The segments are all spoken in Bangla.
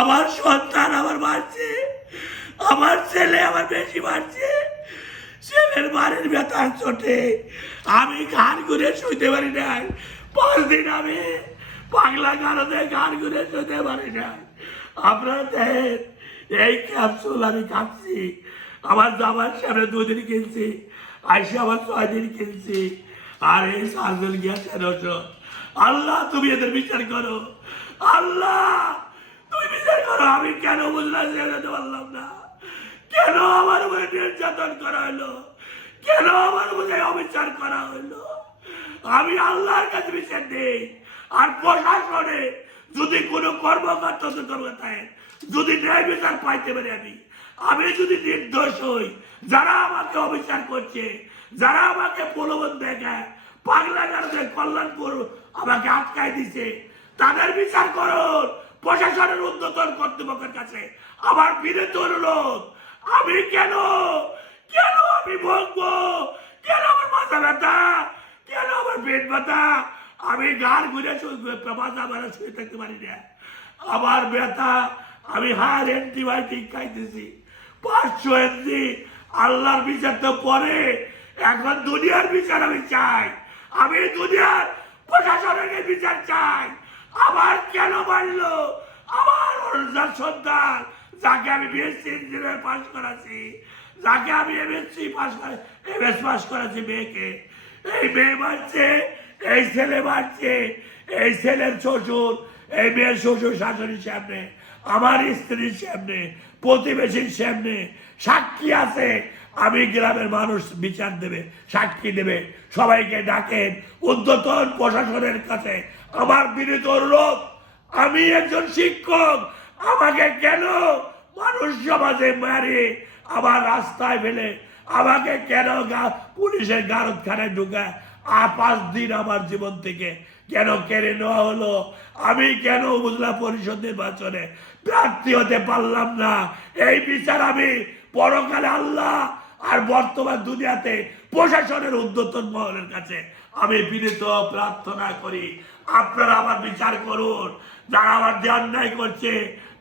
আমার সন্তান আমার মারছে, আমার ছেলে আমার বেশি মারছে। ছেলের বাড়ির ব্যথার চোটে আমি ঘাড় ঘুরে শুইতে পারি নাই। 5 দিন আমি পাগলা কারণে ঘাড় ঘুরে শুইতে পারি নাই। আপনারা দেখেন এই ক্যাপসুল আমি খাচ্ছি। আমার জামার সামনে 2 দিন কিনছি, আইসে আবার 6 দিন কিনছি। আর এই সার্জেল গিয়েছে 900। আল্লাহ তুমি এদের বিচার করো, আল্লাহ তুমি বিচার করো। আমি কেন বুঝলাম যেতে পারলাম না, কেন আমার উপরে নির্যাতন করা হলো, কেন আমার উপরে অবিচার করা হলো। আমি আল্লাহর কাছে বিচার নেই। আর প্রশাসনে যদি কোনো কর্মকর্তা থাকে, যদি ন্যায় বিচার পাইতে পারি, আমি যদি নির্দোষ হই, যারা আমাকে অবিচার করছে, যারা আমাকে প্রলোভন দেখায়, পাগলা গারদের কল্যাণপুর আমাকে আটকায় দিছে, তাদের বিচার করুন। প্রশাসনের ঊর্ধ্বতন কর্তৃপক্ষের কাছে আমার বিরুদ্ধে অনুরোধ। আমি কেন কেন আমি ভুগবো? কেন আমার মাথা ব্যথা, কেন আমার পেট ব্যথা? আমি গান ঘুরে মাথা ব্যথা শুয়ে থাকতে পারি না। আমার ব্যথা, আমি হায়ার অ্যান্টিবায়োটিক খাইতেছি 500 এমজি। আল্লাহর বিচার তো পরে, এখন দুনিয়ার বিচার আমি চাই। আমি দুনিয়ার প্রশাসনের বিচার চাই। আমার কেন মারলো? আমার সন্তান, যাকে আমি বিএসসি ইঞ্জিনিয়ার পাস করাছি, যাকে আমি এমএসসি পাস এমএস পাস করাছি, মেয়েকে এই মেয়ে মারছে, এই ছেলে মারছে, এই ছেলের শ্বশুর, এই মেয়ের শ্বশুর শাশুড়ির সামনে, আমার স্ত্রীর সামনে, প্রতিবেশীর সামনে সাক্ষী আছে। আমি গ্রামের মানুষ বিচার দেবে, সাক্ষী দেবে। সবাইকে ডাকেন, ঊর্ধ্বতন প্রশাসনের কাছে আমার বিনীত অনুরোধ। আমি একজন শিক্ষক, আমাকে কেন মানুষ সমাজে মারে, আমার রাস্তায় ফেলে, আমাকে কেন পুলিশের গারদখানায় ঢুকায়, 5 দিন আমার জীবন থেকে কেন কেড়ে নেওয়া হলো? আমি কেন উপজেলা পরিষদ নির্বাচনে প্রার্থী হতে পারলাম না? এই বিচার আমি পরকালে আল্লাহ আর বর্তমান দুনিয়াতে প্রশাসনের ঊর্ধ্বতন মহলের কাছে আমি বিনীত প্রার্থনা করি। আপনারা আমার বিচার করুন। যারা আমার দিয়ে অন্যায় করছে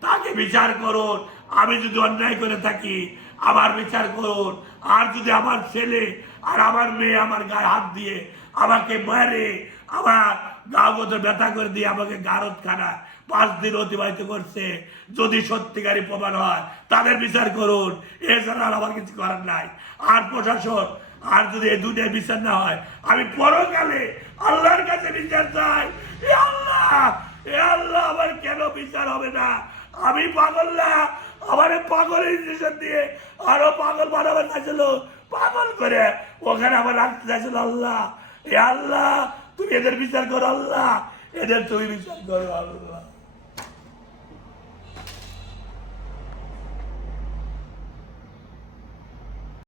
তাকে বিচার করুন। আমি যদি অন্যায় করে থাকি আমার বিচার করুন। আর যদি আমার ছেলে আর আমার মেয়ে আমার গায়ে হাত দিয়ে আমাকে মারে, আমার গাগতে ব্যথা করে দিয়ে আমাকে গারদখানা 5 দিন অতিবাহিত করছে, যদি সত্যিকারী প্রমাণ হয় তাদের বিচার করুন। এছাড়া আমার কিছু করার নাই। আর প্রশাসন, আর যদি এই দুনিয়ার বিচার না হয়, আমি পরকালে আল্লাহর কাছে বিচার চাই। এ আল্লাহ, এ আল্লাহ, আমার কেন বিচার হবে না? আমি পাগল না? আমার পাগলের ইঞ্জেকশন দিয়ে আরো পাগল বানাবার চাইছিল, পাগল করে ওখানে আমার রাখতে চাইছিল। আল্লাহ, এ আল্লাহ, তুমি এদের বিচার করো। আল্লাহ, এদের তুমি বিচার করো। আল্লাহ।